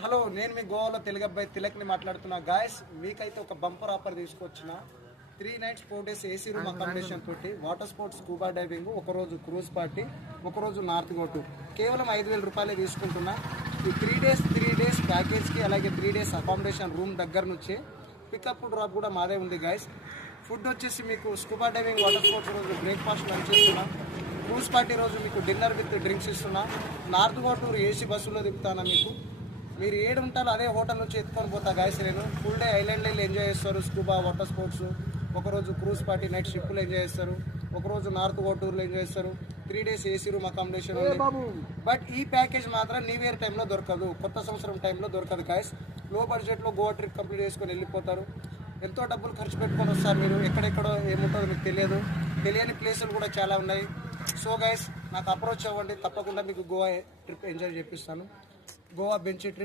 Hello, నేను మీ గోవాలో తెలుగు అబ్బాయి తిలక్ని మాట్లాడుతున్నా. గాయస్, మీకైతే ఒక బంపర్ ఆఫర్ తీసుకొచ్చిన 3 nights 4 days AC room accommodation తోటి వాటర్ స్పోర్ట్స్, స్కూబా డైవింగ్, ఒకరోజు క్రూజ్ పార్టీ, ఒకరోజు నార్త్ గోటు కేవలం 5,000 రూపాయలే తీసుకుంటున్నా. ఈ 3 days ప్యాకేజ్కి, అలాగే 3 days అకామిడేషన్ రూమ్ దగ్గర నుంచి పికప్ డ్రాప్ కూడా మాదే ఉంది గాయస్. ఫుడ్ వచ్చేసి మీకు స్కూబా డైవింగ్, వాటర్ స్పోర్ట్స్ రోజు బ్రేక్ఫాస్ట్ లంచ్ ఇస్తున్నా. క్రూజ్ పార్టీ రోజు మీకు డిన్నర్ విత్ డ్రింక్స్ ఇస్తున్నా. నార్త్ గోటూరు ఏసీ బస్సులో దిగుతానా. మీరు ఏడు ఉంటారో అదే హోటల్ నుంచి ఎత్తుకొని పోతా గాయస్. నేను ఫుల్ డే ఐలాండ్ వెళ్ళి ఎంజాయ్ చేస్తారు. స్కూబా, వాటర్ స్పోర్ట్స్, ఒకరోజు క్రూజ్ పార్టీ నైట్ షిప్లో ఎంజాయ్ చేస్తారు, ఒకరోజు నార్త్ గోటూరులో ఎంజాయ్ చేస్తారు. 3 days ఏసీ రూమ్ అకామిడేషన్ ఉంది. బట్ ఈ ప్యాకేజ్ మాత్రం న్యూ ఇయర్ టైంలో దొరకదు, కొత్త సంవత్సరం టైంలో దొరకదు గాయస్. లో బడ్జెట్లో గోవా ట్రిప్ కంప్లీట్ చేసుకొని వెళ్ళిపోతారు. ఎంతో డబ్బులు ఖర్చు పెట్టుకొని వస్తారు. మీరు ఎక్కడెక్కడో ఏముంటుందో మీకు తెలియదు, తెలియని ప్లేసులు కూడా చాలా ఉన్నాయి. సో గైస్, నాకు అప్రోచ్ అవ్వండి, తప్పకుండా మీకు గోవా ట్రిప్ ఎంజాయ్ చేపిస్తాను. Goa bench trip